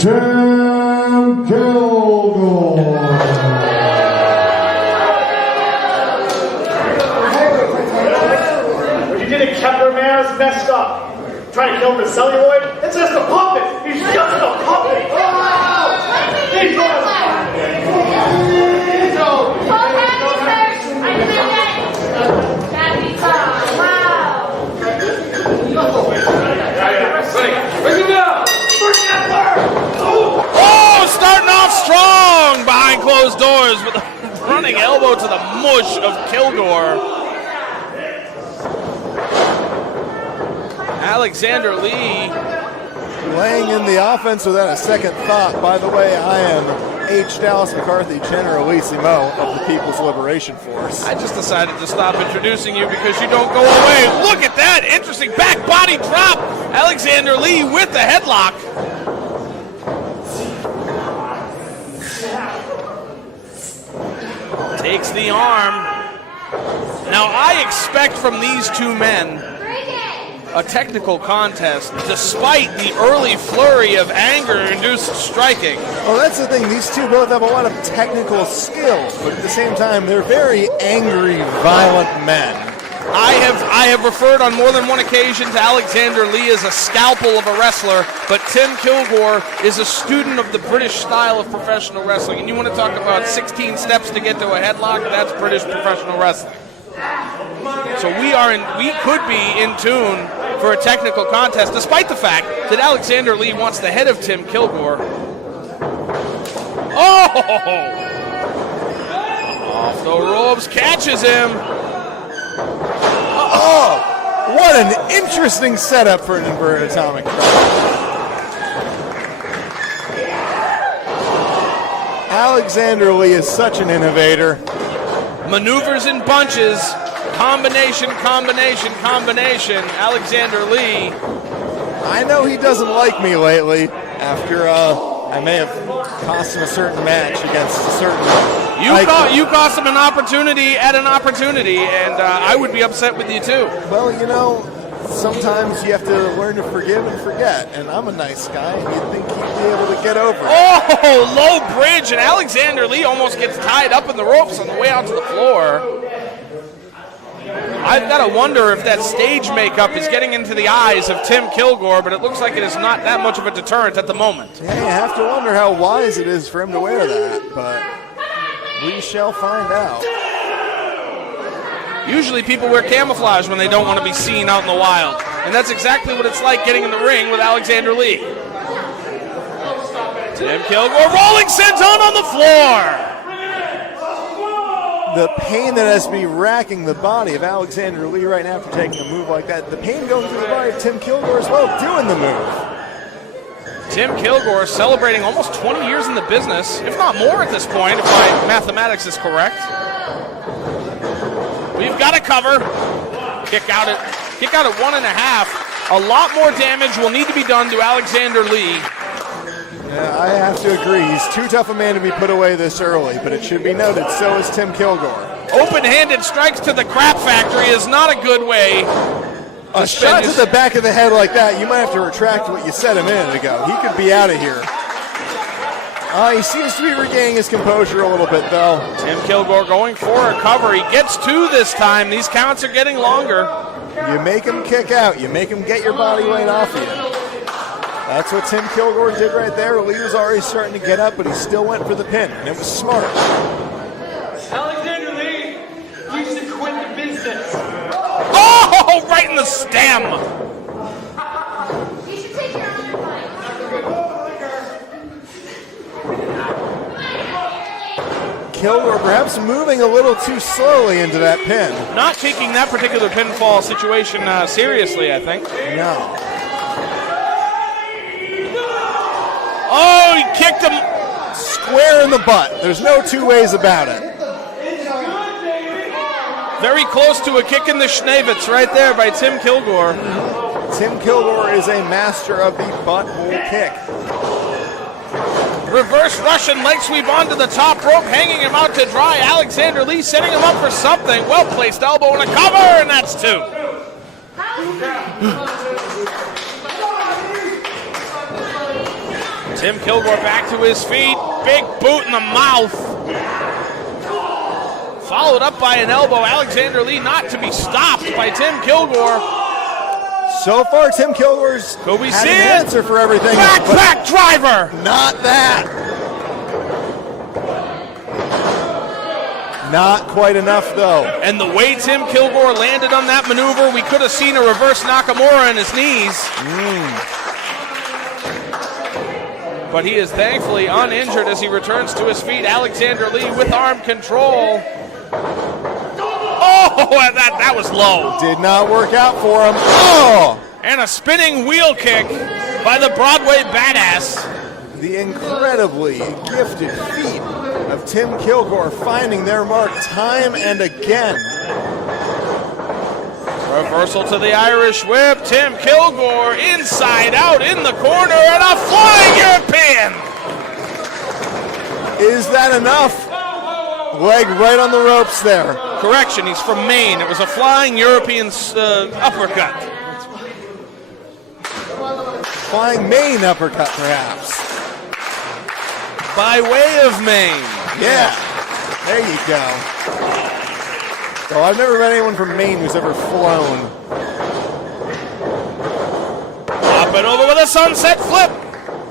Tim Kilgore. now's messed up. Trying to kill him with celluloid? It's just a puppet! He's just a puppet! Oh! He's going to Oh, starting off strong behind closed doors with a running elbow to the mush of Kilgore. Alexander Lee laying in the offense without a second thought. By the way, I am H. Dallas McCarthy, Generalissimo of the People's Liberation Force. I just decided to stop introducing you because you don't go away. Look at that. Interesting back body drop. Alexander Lee with the headlock. Takes the arm. Now I expect from these two men a technical contest, despite the early flurry of anger-induced striking. Well, that's the thing. These two both have a lot of technical skills, but at the same time, they're very angry, violent men. I have referred on more than one occasion to Alexander Lee as a scalpel of a wrestler, but Tim Kilgore is a student of the British style of professional wrestling. And you want to talk about 16 steps to get to a headlock? That's British professional wrestling. So we could be in tune for a technical contest, despite the fact that Alexander Lee wants the head of Tim Kilgore. Oh! Off the ropes, catches him. Oh! What an interesting setup for an inverted atomic drop. Alexander Lee is such an innovator. Maneuvers in bunches. Combination. Alexander Lee. I know he doesn't like me lately after I may have cost him a certain match against a certain... You cost him an opportunity at an opportunity, and I would be upset with you too. Well, you know, sometimes you have to learn to forgive and forget, and I'm a nice guy, and you'd think he'd be able to get over it. Oh, low bridge, and Alexander Lee almost gets tied up in the ropes on the way out to the floor. I've got to wonder if that stage makeup is getting into the eyes of Tim Kilgore, but it looks like it is not that much of a deterrent at the moment. Yeah, you have to wonder how wise it is for him to wear that, but we shall find out. Usually people wear camouflage when they don't want to be seen out in the wild, and that's exactly what it's like getting in the ring with Alexander Lee. Tim Kilgore rolling senton on the floor. The pain that has to be racking the body of Alexander Lee right now after taking a move like that. The pain going through the body of Tim Kilgore as well, doing the move. Tim Kilgore celebrating almost 20 years in the business, if not more at this point, if my mathematics is correct. We've got to cover. Kick out at 1.5. A lot more damage will need to be done to Alexander Lee. Yeah, I have to agree. He's too tough a man to be put away this early, but it should be noted, so is Tim Kilgore. Open-handed strikes to the crap factory is not a good way. A shot to the back of the head like that, you might have to retract what you said a minute ago. He could be out of here. He seems to be regaining his composure a little bit, though. Tim Kilgore going for a cover. He gets two this time. These counts are getting longer. You make him kick out. You make him get your body weight off of you. That's what Tim Kilgore did right there. Lee was already starting to get up, but he still went for the pin, and it was smart. Alexander Lee used to quit the business. Oh, right in the stem. You should take your other Kilgore perhaps moving a little too slowly into that pin. Not taking that particular pinfall situation seriously, I think. No. Oh, he kicked him square in the butt. There's no two ways about it. Very close to a kick in the schnavitz right there by Tim Kilgore. Tim Kilgore is a master of the butthole kick. Reverse Russian leg sweep onto the top rope, hanging him out to dry. Alexander Lee setting him up for something. Well-placed elbow and a cover, and that's two. Tim Kilgore back to his feet. Big boot in the mouth. Followed up by an elbow. Alexander Lee not to be stopped by Tim Kilgore. So far, Tim Kilgore's Could we had see an it? answer for everything. Back driver! Not that. Not quite enough, though. And the way Tim Kilgore landed on that maneuver, we could have seen a reverse Nakamura in his knees. But he is thankfully uninjured as he returns to his feet. Alexander Lee with arm control. Oh, that was low. Did not work out for him. Oh! And a spinning wheel kick by the Broadway badass. The incredibly gifted feet of Tim Kilgore finding their mark time and again. Reversal to the Irish whip. Tim Kilgore inside out in the corner and a flying European. Is that enough? Leg right on the ropes there. Correction, he's from Maine. It was a flying European uppercut. Flying Maine uppercut, perhaps. By way of Maine. Yeah, there you go. So I've never met anyone from Maine who's ever flown. Up and over with a sunset flip.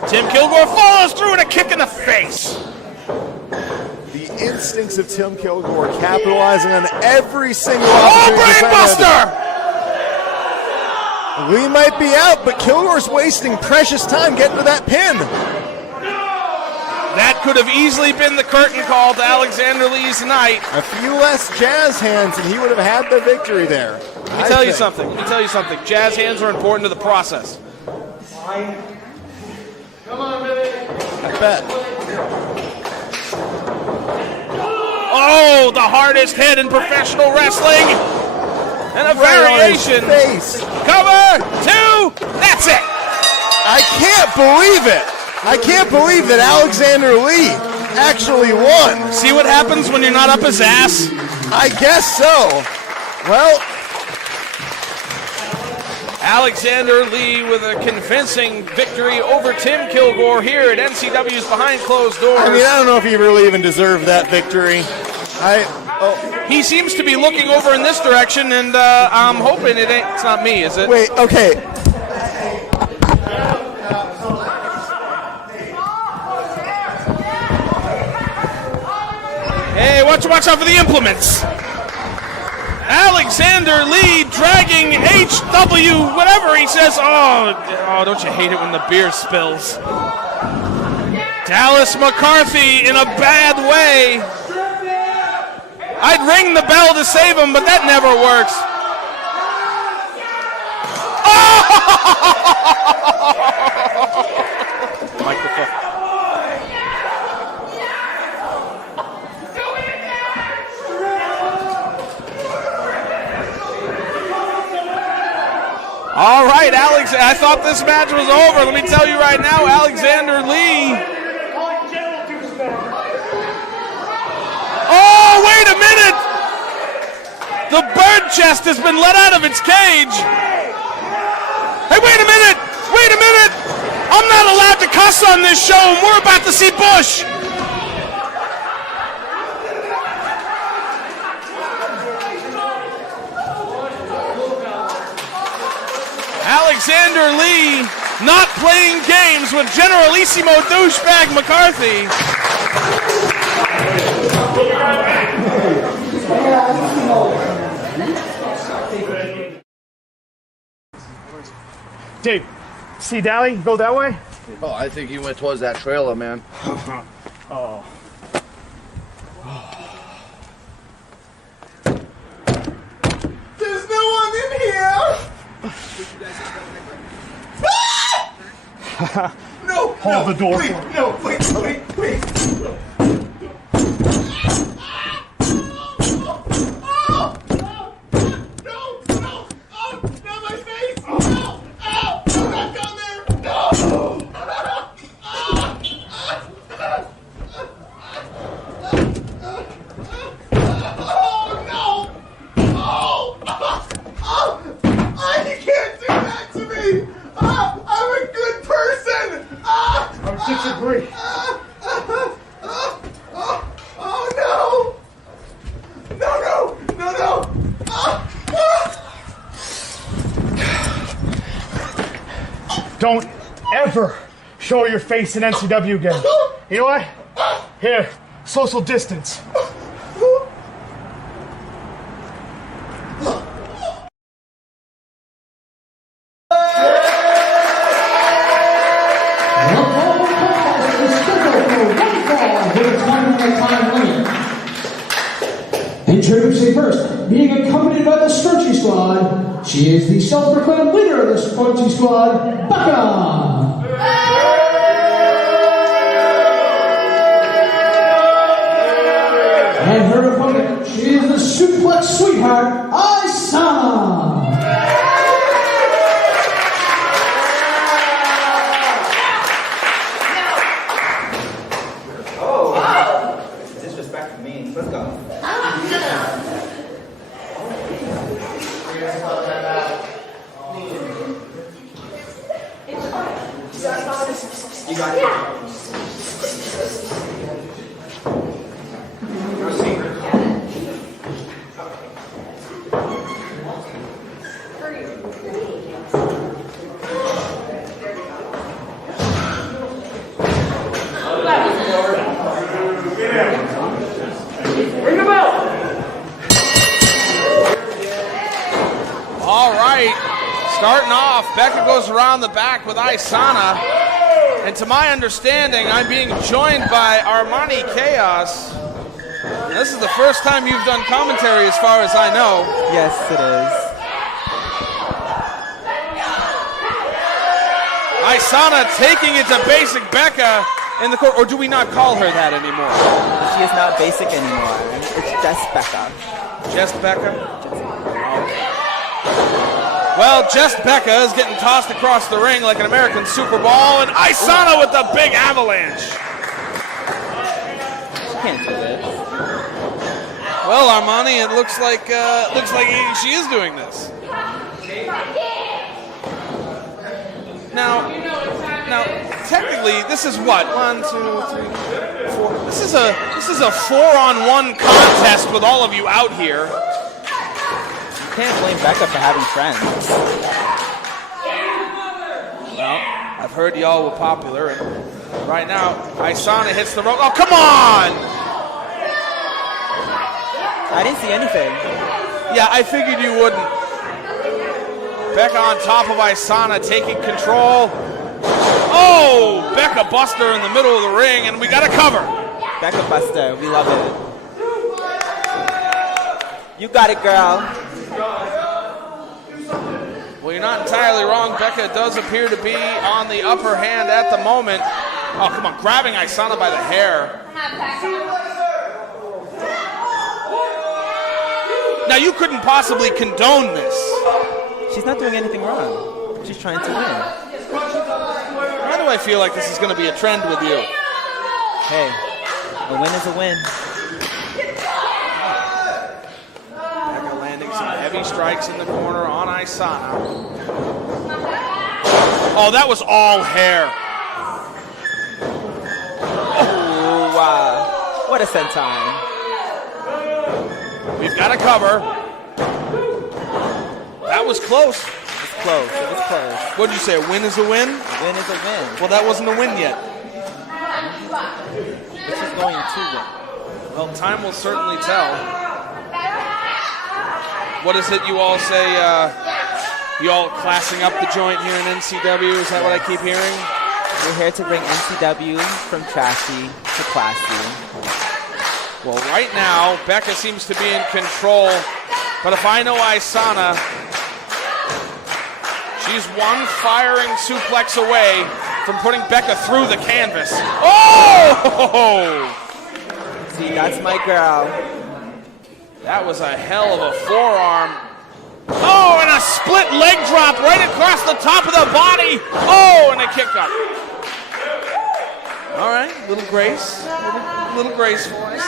Tim Kilgore follows through with a kick in the face. The instincts of Tim Kilgore capitalizing on every single Oh, opportunity. brainbuster! Lee might be out, but Kilgore's wasting precious time getting to that pin. That could have easily been the curtain call to Alexander Lee's night. A few less jazz hands and he would have had the victory there. Let me tell you something. Jazz hands are important to the process. Come on, Billy. I bet. Oh, the hardest hit in professional wrestling. And a variation. Face. Cover, 2, that's it. I can't believe it. I can't believe that Alexander Lee actually won. See what happens when you're not up his ass? I guess so. Well, Alexander Lee with a convincing victory over Tim Kilgore here at NCW's Behind Closed Doors. I mean, I don't know if he really even deserved that victory. He seems to be looking over in this direction, and I'm hoping it's not me, is it? Wait, okay. Hey, watch out for the implements. Alexander Lee dragging HW, whatever he says. Oh, don't you hate it when the beer spills? Dallas McCarthy in a bad way. I'd ring the bell to save him, but that never works. Oh! Microphone. All right, Alex, I thought this match was over. Let me tell you right now, Alexander Lee. Oh, wait a minute! The bird chest has been let out of its cage. Hey, wait a minute! Wait a minute! I'm not allowed to cuss on this show, and we're about to see Bush. Alexander Lee not playing games with Generalissimo douchebag McCarthy. Dave, see Dally? Go that way? Oh, I think he went towards that trailer, man. Oh. There's no one in here! No! Hold the door. Wait, no, wait. Disagree. don't ever show your face in NCW again. You know what? Here, social distance. Introducing first, being accompanied by the Scrunchy Squad, she is the self-proclaimed leader of the Scrunchy Squad, Becca! And her opponent, she is the suplex sweetheart, Isana! Disrespect to me. Let's go. You got it. Ring the bell. All right, starting off, Becca goes around the back with Isana. And to my understanding, I'm being joined by Armani Chaos. And this is the first time you've done commentary as far as I know. Yes, it is. Isana taking it to basic Becca in the court, or do we not call her that anymore? She is not basic anymore. It's just Becca. Just Becca? Well, just Becca is getting tossed across the ring like an American Super Bowl, and Isana with the big avalanche. She can't do this. Well, Armani, it looks like she is doing this. Now, technically, this is what 1, 2, 3, 4. This is a 4-on-1 contest with all of you out here. You can't blame Becca for having friends. Well, I've heard y'all were popular, and right now, Isana hits the rope. Oh, come on! I didn't see anything. Yeah, I figured you wouldn't. Becca on top of Isana, taking control. Oh, Becca Buster in the middle of the ring, and we got a cover. Becca Buster, we love it. You got it, girl. Well, you're not entirely wrong. Becca does appear to be on the upper hand at the moment. Oh, come on, grabbing Isana by the hair. Now, you couldn't possibly condone this. She's not doing anything wrong. She's trying to win. Why do I feel like this is going to be a trend with you? Hey, a win is a win. Becca landing some heavy strikes in the corner on Isana. Oh, that was all hair. Oh, wow. What a senton. We've got a cover. That was close. It was close. It was close. What did you say? A win is a win? A win is a win. Well, that wasn't a win yet. This is going to win. Well, time will certainly tell. What is it you all say? You all classing up the joint here in NCW? Is that what I keep hearing? We're here to bring NCW from trashy to classy. Well, right now, Becca seems to be in control. But if I know Isana, she's one firing suplex away from putting Becca through the canvas. Oh! See, that's my girl. That was a hell of a forearm. Oh, and a split leg drop right across the top of the body. Oh, and a kick up. All right, little grace. Little grace for us.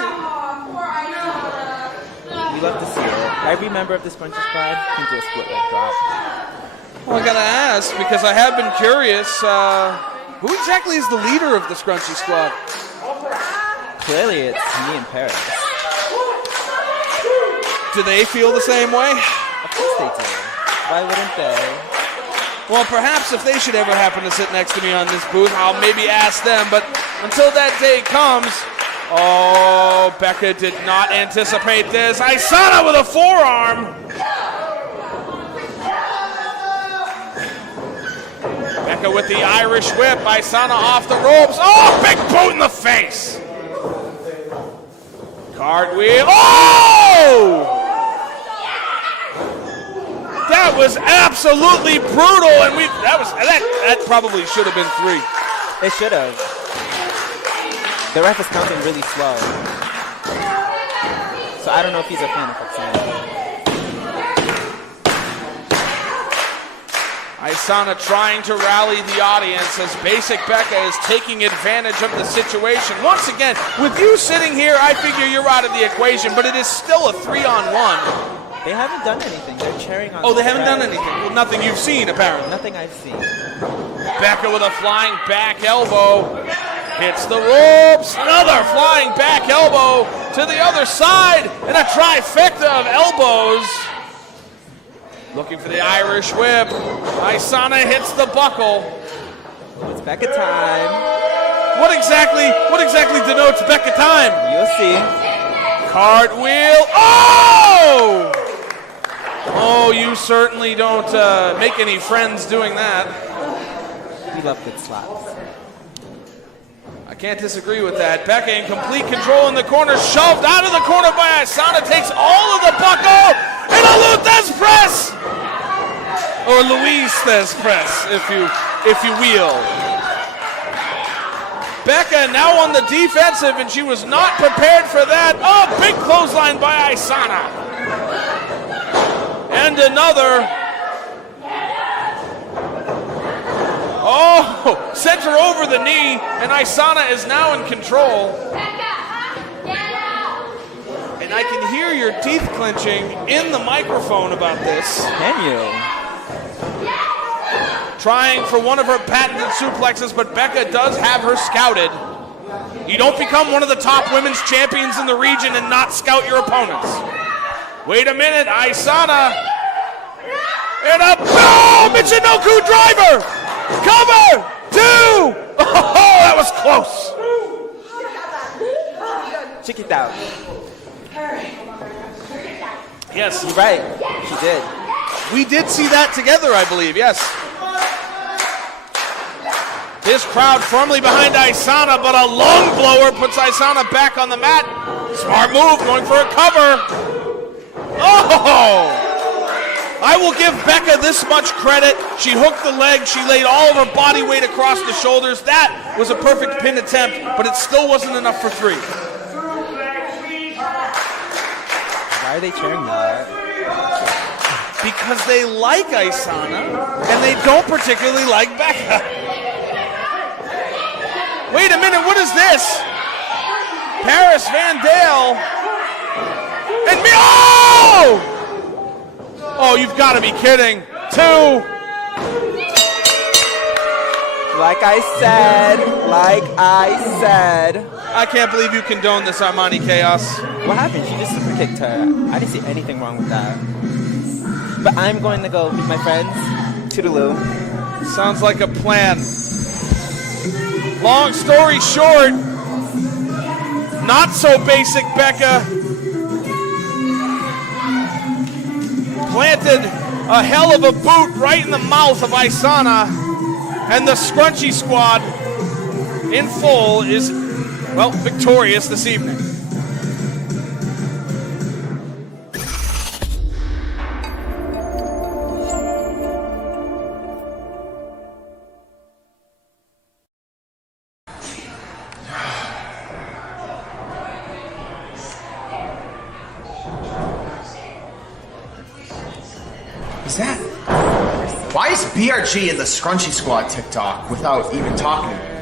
We love to see it. Every member of this Scrunchy Squad can do a split leg drop. Well, I gotta ask, because I have been curious, who exactly is the leader of the Scrunchy Squad? Clearly, it's me and Paris. Do they feel the same way? Of course they do. Why wouldn't they? Well, perhaps if they should ever happen to sit next to me on this booth, I'll maybe ask them. But until that day comes, oh, Becca did not anticipate this. Aisana with a forearm. Becca with the Irish whip. Aisana off the ropes. Oh, big boot in the face. Cartwheel. Oh! That was absolutely brutal, and that probably should have been 3. It should have. The ref is counting really slow, so I don't know if he's a fan of FOXY. Aisana trying to rally the audience as Basic Becca is taking advantage of the situation. Once again, with you sitting here, I figure you're out of the equation, but it is still a 3-on-1. They haven't done anything. They're cheering on. Oh, they haven't done anything. Well, nothing you've seen, apparently. Nothing I've seen. Becca with a flying back elbow. Hits the ropes. Another flying back elbow to the other side. And a trifecta of elbows. Looking for the Irish whip. Aisana hits the buckle. It's Becca time. What exactly denotes Becca time? You'll see. Cartwheel. Oh! Oh, you certainly don't make any friends doing that. We love good slaps. I can't disagree with that. Becca in complete control in the corner, shoved out of the corner by Aisana, takes all of the buckle, and a Luthez press! Or Louise-thez press, if you will. Becca now on the defensive, and she was not prepared for that. Oh, big clothesline by Aisana. And another. Oh, sent her over the knee, and Aisana is now in control. And I can hear your teeth clenching in the microphone about this. Can you? Trying for one of her patented suplexes, but Becca does have her scouted. You don't become one of the top women's champions in the region and not scout your opponents. Wait a minute, Aisana. And a Michinoku driver! Cover! 2! Oh, that was close. Check it out. Yes. You're right. She did. We did see that together, I believe, yes. This crowd firmly behind Aisana, but a lung blower puts Aisana back on the mat. Smart move, going for a cover. Oh! I will give Becca this much credit. She hooked the leg. She laid all of her body weight across the shoulders. That was a perfect pin attempt, but it still wasn't enough for 3. Why are they cheering that? Because they like Aisana, and they don't particularly like Becca. Wait a minute, what is this? Paris Van Dale. And me, oh! Oh, you've got to be kidding. 2. Like I said. I can't believe you condone this Armani chaos. What happened? She just super kicked her. I didn't see anything wrong with that. But I'm going to go with my friends. Toodaloo. Sounds like a plan. Long story short, not so basic Becca planted a hell of a boot right in the mouth of Aisana, and the Scrunchy Squad in full is, well, victorious this evening. Why is BRG in the Scrunchy Squad TikTok without even talking to me?